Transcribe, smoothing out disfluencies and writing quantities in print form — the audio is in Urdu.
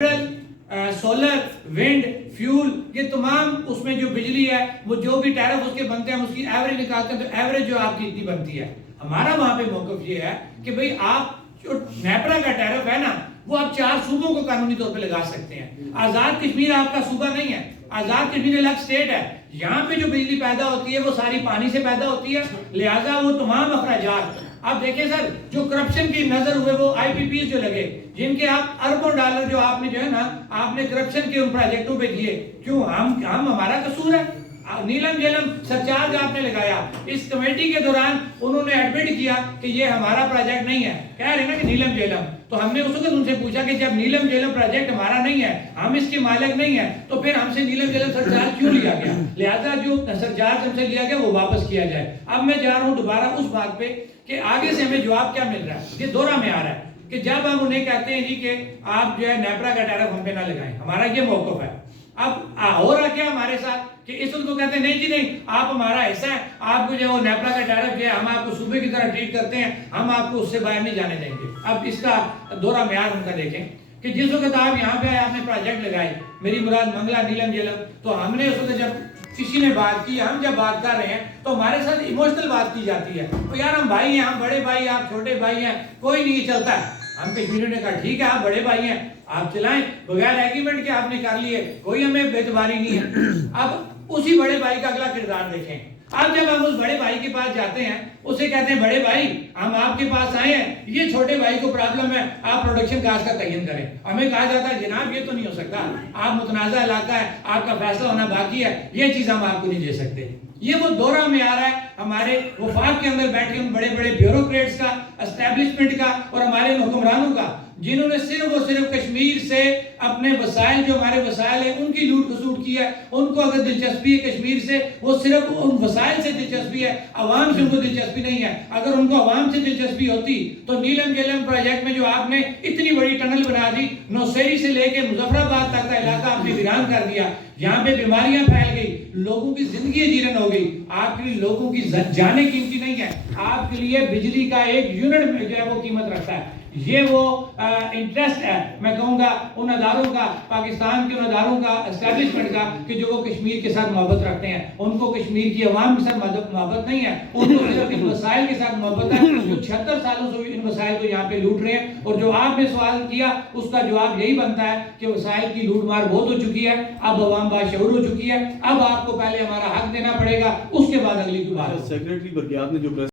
سولر، ونڈ، فیول، یہ تمام اس میں جو بجلی ہے وہ جو بھی ٹیرف اس کے بنتے ہیں ہم اس کی ایوریج نکالتے ہیں تو ایوریج جو آپ کی اتنی بنتی ہے. ہمارا وہاں پہ موقف یہ ہے کہ بھئی آپ جو نیپرا کا ٹیرف ہے نا وہ آپ 4 صوبوں کو قانونی طور پہ لگا سکتے ہیں. آزاد کشمیر آپ کا صوبہ نہیں ہے، آزاد کشمیر الگ سٹیٹ ہے. یہاں پہ جو بجلی پیدا ہوتی ہے وہ ساری پانی سے پیدا ہوتی ہے، لہٰذا وہ تمام اخراجات آپ دیکھیں سر جو کرپشن کی نظر ہوئے وہ آئی پی پیز جو لگے جن کے آپ اربوں ڈالر جو آپ نے جو ہے نا آپ نے کرپشن کے ان پروجیکٹوں پہ دیے، کیوں ہمارا قصور ہے؟ نیلم جیلم سرچارج آپ نے لگایا، اس کمیٹی کے دوران انہوں نے ایڈمٹ کیا کہ یہ ہمارا پروجیکٹ نہیں ہے، کہہ رہے ہیں نا کہ نیلم جیلم. تو ہم نے اس وقت ان سے پوچھا کہ جب نیلم جیلم پروجیکٹ ہمارا نہیں ہے، ہم اس کے مالک نہیں ہیں، تو پھر ہم سے نیلم جیلم سرچارج کیوں لیا گیا؟ لہذا جو سرچارج ہم سے لیا گیا وہ واپس کیا جائے. اب میں جا رہا ہوں دوبارہ اس بات پہ کہ آگے سے ہمیں جواب کیا مل رہا ہے. یہ دورہ میں آ رہا ہے کہ جب ہم انہیں کہتے ہیں جی کہ آپ جو ہے نیپرا کا ٹیرف ہم پہ نہ لگائیں، ہمارا یہ موقف ہے. اب ہو رہا کیا ہمارے ساتھ کہ اس وقت کو کہتے ہیں نہیں جی نہیں آپ ہمارا ایسا ہے، آپ کو جو ہے وہ نیپرا کا ٹیرف جو ہے ہم آپ کو صوبے کی طرح ٹریٹ کرتے ہیں، ہم آپ کو اس سے باہر نہیں جانے دیں گے. اب اس کا دورہ معیار ان کا دیکھیں کہ جس وقت آپ یہاں پہ آپ نے پروجیکٹ لگائے، میری مراد منگلا نیلم جیلم، تو ہم نے اس وقت جب کسی نے بات کی، ہم جب بات کر رہے ہیں تو ہمارے ساتھ ایموشنل بات کی جاتی ہے. تو یار ہم بھائی ہیں، ہم بڑے بھائی، آپ چھوٹے بھائی ہیں، کوئی نہیں چلتا ہے. ہم کشمیریوں نے کہا ٹھیک ہے آپ بڑے بھائی ہیں آپ چلائیں، بغیر ایگریمنٹ کے آپ نے کر لیے، کوئی ہمیں اعتباری نہیں ہے. اب اسی بڑے بھائی کا اگلا کردار دیکھیں. اب جب ہم اس بڑے بھائی کے پاس جاتے ہیں اسے کہتے ہیں بڑے بھائی ہم آپ کے پاس آئے ہیں، یہ چھوٹے بھائی کو پرابلم ہے، آپ پروڈکشن کاسٹ کا تعین کریں. ہمیں کہا جاتا ہے جناب یہ تو نہیں ہو سکتا، آپ متنازع علاقہ ہے، آپ کا فیصلہ ہونا باقی ہے، یہ چیز ہم آپ کو نہیں دے سکتے. یہ وہ دورہ میں آ رہا ہے ہمارے وفاق کے اندر بیٹھے ان بڑے بڑے بیوروکریٹس کا، اسٹیبلشمنٹ کا اور ہمارے حکمرانوں کا، جنہوں نے صرف اور صرف کشمیر سے اپنے وسائل جو ہمارے وسائل ہیں ان کی لوٹ کھسوٹ کی ہے. ان کو اگر دلچسپی ہے کشمیر سے وہ صرف ان وسائل سے دلچسپی ہے، عوام سے ان کو دلچسپی نہیں ہے. اگر ان کو عوام سے دلچسپی ہوتی تو نیلم جیلم پروجیکٹ میں جو آپ نے اتنی بڑی ٹنل بنا دی، نوسیری سے لے کے مظفر آباد تک کا علاقہ آپ نے ویران کر دیا، یہاں پہ بیماریاں پھیل گئی، لوگوں کی زندگی جیرن ہو گئی. آپ کے لیے لوگوں کی جانیں قیمتی نہیں ہے، آپ کے لیے بجلی کا ایک یونٹ جو ہے وہ قیمت رکھتا ہے. یہ وہ انٹرسٹ ہے میں کہوں گا ان اداروں کا، پاکستان کے ان اداروں کا، اسٹیبلشمنٹ کا کہ جو وہ کشمیر کے ساتھ محبت رکھتے ہیں. ان کو کشمیر کی عوام کے ساتھ محبت نہیں ہے، ان کو صرف ان وسائل کے ساتھ محبت ہے جو 76 سالوں سے ان وسائل کو یہاں پہ لوٹ رہے ہیں. اور جو آپ نے سوال کیا اس کا جواب یہی بنتا ہے کہ وسائل کی لوٹ مار بہت ہو چکی ہے، اب عوام باشعور ہو چکی ہے. اب آپ کو پہلے ہمارا حق دینا پڑے گا، اس کے بعد اگلی کی بات. سیکریٹری بلکہ آپ نے جو